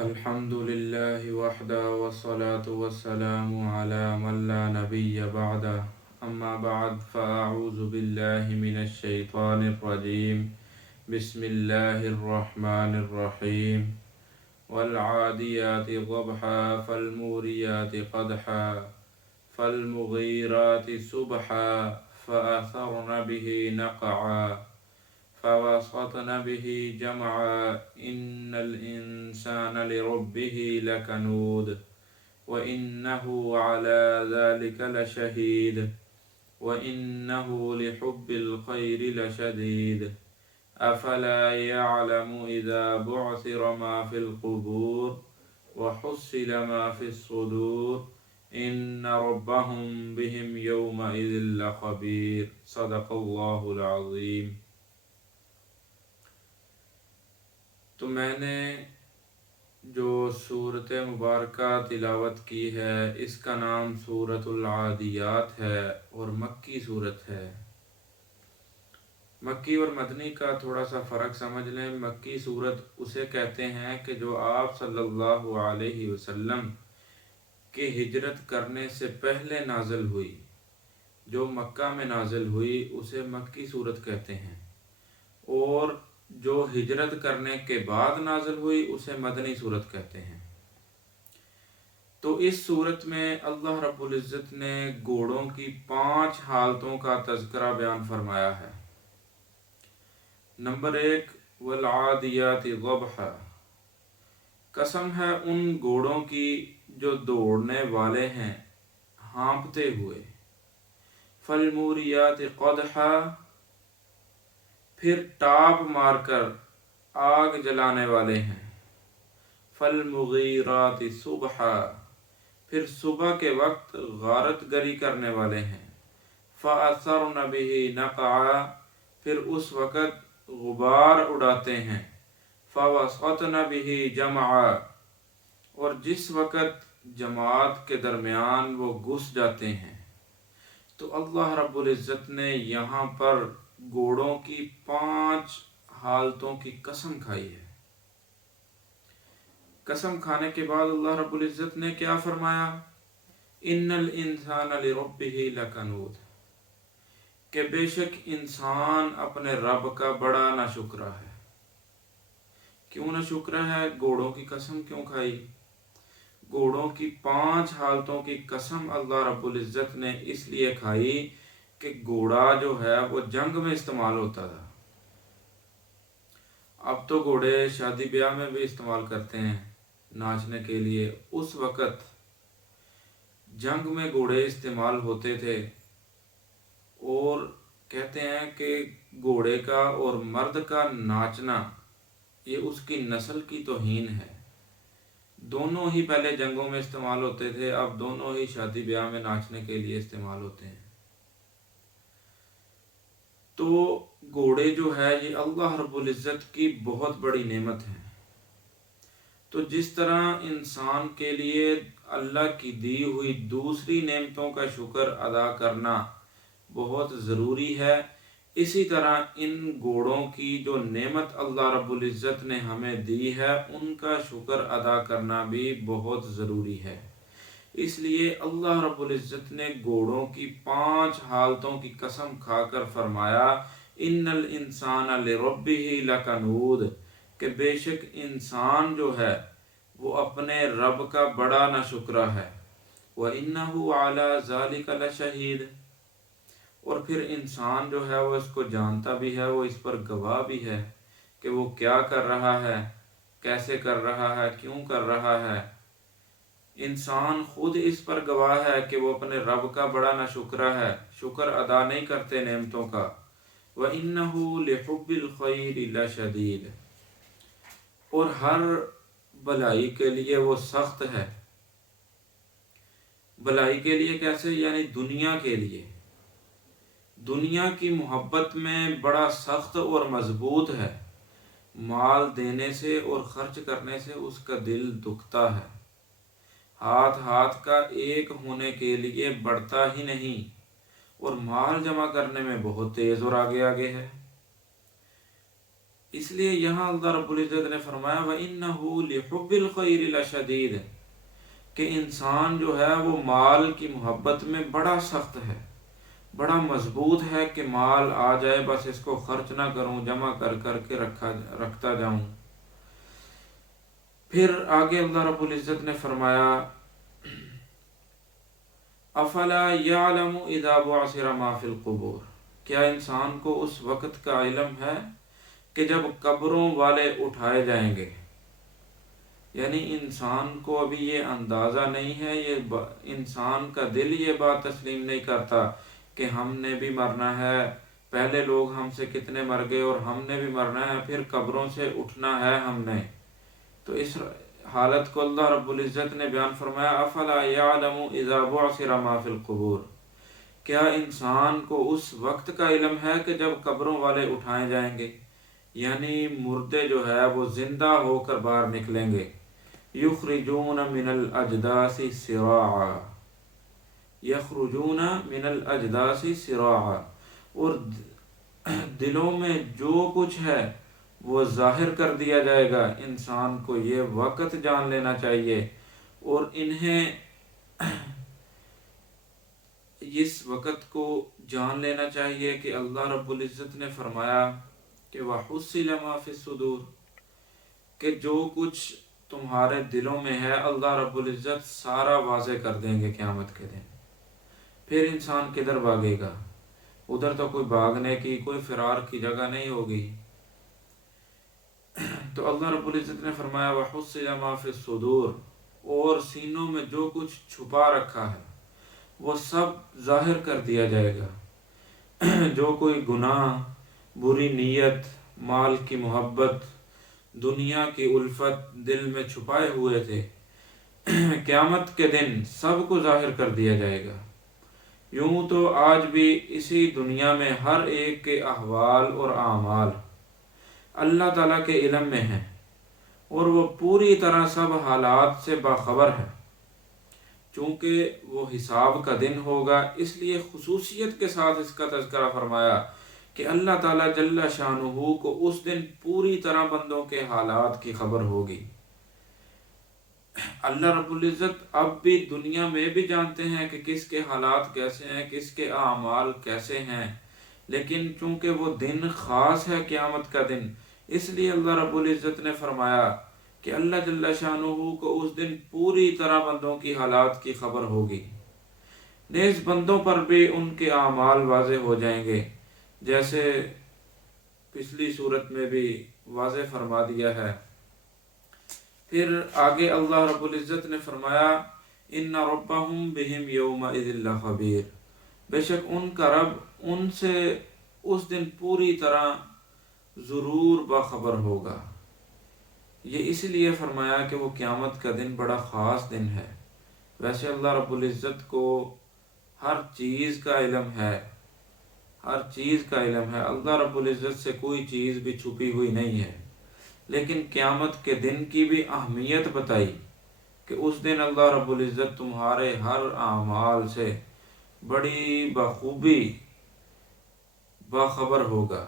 الحمد لله وحده والصلاة والسلام على من لا نبي بعده أما بعد فأعوذ بالله من الشيطان الرجيم بسم الله الرحمن الرحيم والعاديات ضبحا فالموريات قدحا فالمغيرات سبحا فأثرن به نقعا فوسطن به جمعا إن الإنسان لربه لكنود وإنه على ذلك لشهيد وإنه لحب الخير لشديد أفلا يعلم إذا بعثر ما في القبور وحصل ما في الصدور إن ربهم بهم يومئذ لخبير صدق الله العظيم۔ تو میں نے جو سورت مبارکہ تلاوت کی ہے اس کا نام سورۃ العادیات ہے اور مکی سورت ہے۔ مکی اور مدنی کا تھوڑا سا فرق سمجھ لیں۔ مکی سورت اسے کہتے ہیں کہ جو آپ صلی اللہ علیہ وسلم کے ہجرت کرنے سے پہلے نازل ہوئی، جو مکہ میں نازل ہوئی اسے مکی سورت کہتے ہیں، اور جو ہجرت کرنے کے بعد نازل ہوئی اسے مدنی سورت کہتے ہیں۔ تو اس سورت میں اللہ رب العزت نے گھوڑوں کی 5 حالتوں کا تذکرہ بیان فرمایا ہے۔ نمبر 1، والعادیات ضبحا، قسم ہے ان گھوڑوں کی جو دوڑنے والے ہیں ہانپتے ہوئے۔ فالموریات قدحا، پھر ٹاپ مار کر آگ جلانے والے ہیں۔ فالمغیرات صبحا، پھر صبح کے وقت غارت گری کرنے والے ہیں۔ فأثرن به نقعا، پھر اس وقت غبار اڑاتے ہیں۔ فوسطن به جمعا، اور جس وقت جماعت کے درمیان وہ گھس جاتے ہیں۔ تو اللہ رب العزت نے یہاں پر گھوڑوں کی 5 حالتوں کی قسم کھائی ہے۔ قسم کھانے کے بعد اللہ رب العزت نے کیا فرمایا؟ ان الانسان لربہ لکنود، کہ بے شک انسان اپنے رب کا بڑا ناشکرا ہے۔ کیوں ناشکرا ہے؟ گھوڑوں کی قسم کیوں کھائی؟ گھوڑوں کی 5 حالتوں کی قسم اللہ رب العزت نے اس لیے کھائی کہ گھوڑا جو ہے وہ جنگ میں استعمال ہوتا تھا۔ اب تو گھوڑے شادی بیاہ میں بھی استعمال کرتے ہیں ناچنے کے لیے، اس وقت جنگ میں گھوڑے استعمال ہوتے تھے، اور کہتے ہیں کہ گھوڑے کا اور مرد کا ناچنا یہ اس کی نسل کی توہین ہے۔ دونوں ہی پہلے جنگوں میں استعمال ہوتے تھے، اب دونوں ہی شادی بیاہ میں ناچنے کے لیے استعمال ہوتے ہیں۔ تو گھوڑے جو ہے یہ اللہ رب العزت کی بہت بڑی نعمت ہے۔ تو جس طرح انسان کے لیے اللہ کی دی ہوئی دوسری نعمتوں کا شکر ادا کرنا بہت ضروری ہے، اسی طرح ان گھوڑوں کی جو نعمت اللہ رب العزت نے ہمیں دی ہے ان کا شکر ادا کرنا بھی بہت ضروری ہے۔ اس لیے اللہ رب العزت نے گھوڑوں کی 5 حالتوں کی قسم کھا کر فرمایا ان الانسان لربہ لکنود، کہ بے شک انسان جو ہے وہ اپنے رب کا بڑا ناشکرا ہے۔ وَإِنَّهُ عَلَى ذَلِكَ لَشَهِيدٌ، اور پھر انسان جو ہے وہ اس کو جانتا بھی ہے، وہ اس پر گواہ بھی ہے کہ وہ کیا کر رہا ہے، کیسے کر رہا ہے، کیوں کر رہا ہے۔ انسان خود اس پر گواہ ہے کہ وہ اپنے رب کا بڑا ناشکرا ہے، شکر ادا نہیں کرتے نعمتوں کا۔ وَإِنَّهُ لِحُبِّ الْخَيْرِ لَشَدِيدٌ، اور ہر بھلائی کے لیے وہ سخت ہے۔ بھلائی کے لیے کیسے؟ یعنی دنیا کے لیے، دنیا کی محبت میں بڑا سخت اور مضبوط ہے۔ مال دینے سے اور خرچ کرنے سے اس کا دل دکھتا ہے، ہاتھ کا ایک ہونے کے لیے بڑھتا ہی نہیں، اور مال جمع کرنے میں بہت تیز اور آگے ہے۔ اس لیے یہاں اللہ رب العزت نے فرمایا وَإِنَّهُ لِحُبِّ الْخَيْرِ لَشَدِيدٌ کہ انسان جو ہے وہ مال کی محبت میں بڑا سخت ہے، بڑا مضبوط ہے کہ مال آ جائے بس اس کو خرچ نہ کروں، جمع کر کر کے رکھتا جاؤں۔ پھر آگے اللہ رب العزت نے فرمایا افلا یعلم اذا بعثر ما فی القبور کیا انسان کو اس وقت کا علم ہے کہ جب قبروں والے اٹھائے جائیں گے؟ یعنی انسان کو ابھی یہ اندازہ نہیں ہے، یہ انسان کا دل یہ بات تسلیم نہیں کرتا کہ ہم نے بھی مرنا ہے، پہلے لوگ ہم سے کتنے مر گئے اور ہم نے بھی مرنا ہے، پھر قبروں سے اٹھنا ہے ہم نے۔ تو اس حالت کو اللہ رب العزت نے بیان فرمایا افلا یعلم اذا بعثر ما فی القبور کیا انسان کو اس وقت کا علم ہے کہ جب قبروں والے اٹھائے جائیں گے، یعنی مردے جو ہے وہ زندہ ہو کر باہر نکلیں گے۔ یخرجون من الاجداث سراعا یخرجون من الاجداث سراعا اور دلوں میں جو کچھ ہے وہ ظاہر کر دیا جائے گا۔ انسان کو یہ وقت جان لینا چاہیے اور انہیں اس وقت کو جان لینا چاہیے کہ اللہ رب العزت نے فرمایا کہ وَحُصِّلَ مَا فِي الصُّدُورِ کہ جو کچھ تمہارے دلوں میں ہے اللہ رب العزت سارا واضح کر دیں گے قیامت کے دن۔ پھر انسان کدھر بھاگے گا؟ ادھر تو کوئی بھاگنے کی، کوئی فرار کی جگہ نہیں ہوگی۔ تو اللہ رب العزت نے فرمایا وَحُصِّلَ مَا فِي الصُّدُورِ اور سینوں میں جو کچھ چھپا رکھا ہے وہ سب ظاہر کر دیا جائے گا۔ جو کوئی گناہ، بری نیت، مال کی محبت، دنیا کی الفت دل میں چھپائے ہوئے تھے، قیامت کے دن سب کو ظاہر کر دیا جائے گا۔ یوں تو آج بھی اسی دنیا میں ہر ایک کے احوال اور اعمال اللہ تعالیٰ کے علم میں ہیں اور وہ پوری طرح سب حالات سے باخبر ہے۔ چونکہ وہ حساب کا دن ہوگا اس لیے خصوصیت کے ساتھ اس کا تذکرہ فرمایا کہ اللہ تعالیٰ جل شانہ کو اس دن پوری طرح بندوں کے حالات کی خبر ہوگی۔ اللہ رب العزت اب بھی دنیا میں بھی جانتے ہیں کہ کس کے حالات کیسے ہیں، کس کے اعمال کیسے ہیں، لیکن چونکہ وہ دن خاص ہے قیامت کا دن، اس لیے اللہ رب العزت نے فرمایا کہ اللہ جل شانہ کو اس دن پوری طرح بندوں کی حالات کی خبر ہوگی۔ نیز بندوں پر بھی ان کے اعمال واضح ہو جائیں گے، جیسے پچھلی صورت میں بھی واضح فرما دیا ہے۔ پھر آگے اللہ رب العزت نے فرمایا ان ربہم بہم یومئذ لخبیر بے شک ان کا رب ان سے اس دن پوری طرح ضرور باخبر ہوگا۔ یہ اس لیے فرمایا کہ وہ قیامت کا دن بڑا خاص دن ہے۔ ویسے اللہ رب العزت کو ہر چیز کا علم ہے، ہر چیز کا علم ہے، اللہ رب العزت سے کوئی چیز بھی چھپی ہوئی نہیں ہے، لیکن قیامت کے دن کی بھی اہمیت بتائی کہ اس دن اللہ رب العزت تمہارے ہر اعمال سے بڑی بخوبی باخبر ہوگا۔